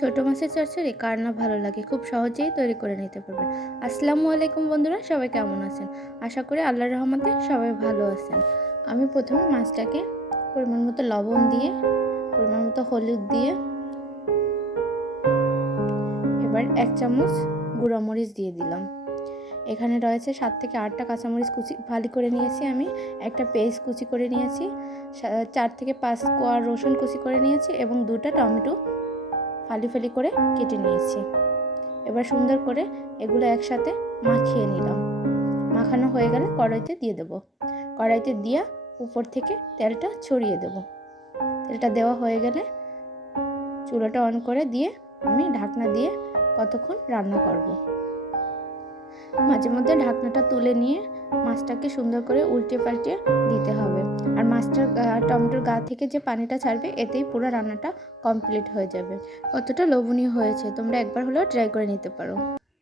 ছোট মাছের চচ্চড়ি কার না ভালো লাগে, খুব সহজেই তৈরি করে নিতে পারবেন। আসসালামু আলাইকুম বন্ধুরা, সবাই কেমন আছেন? আশা করি আল্লাহর রহমতে সবাই ভালো আছেন। আমি প্রথমে মাছটাকে পরিমাণ মতো লবণ দিয়ে, পরিমাণ মতো হলুদ দিয়ে, এবার 1 চামচ গুঁড়া মরিচ দিয়ে দিলাম। এখানে রয়েছে 7 থেকে 8টা কাঁচামরিচ কুচি ফালি করে নিয়েছি, আমি একটা পেঁয়াজ কুচি করে নিয়েছি, 4 থেকে 5 কোয়া রসুন কুচি করে নিয়েছি এবং 2টা টমেটো ফালি ফালি করে কেটে নিয়েছি। এবার সুন্দর করে এগুলো একসাথে মাখিয়ে নিলাম। মাখানো হয়ে গেলে কড়াইতে দিয়ে দেব। কড়াইতে দিয়ে উপর থেকে তেলটা ছড়িয়ে দেব। তেলটা দেওয়া হয়ে গেলে চুলাটা অন করে দিয়ে আমি ঢাকনা দিয়ে কতক্ষণ রান্না করব। মাঝে মধ্যে ঢাকনাটা তুলে নিয়ে মাছটাকে সুন্দর করে উল্টে পাল্টে দিতে হবে। আর মাছটার টমেটোর গা থেকে যে পানিটা ছাড়বে, এতেই পুরো রান্নাটা কমপ্লিট হয়ে যাবে। কতটা লোভনীয় হয়েছে, তোমরা একবার হলেও ট্রাই করে নিতে পারো।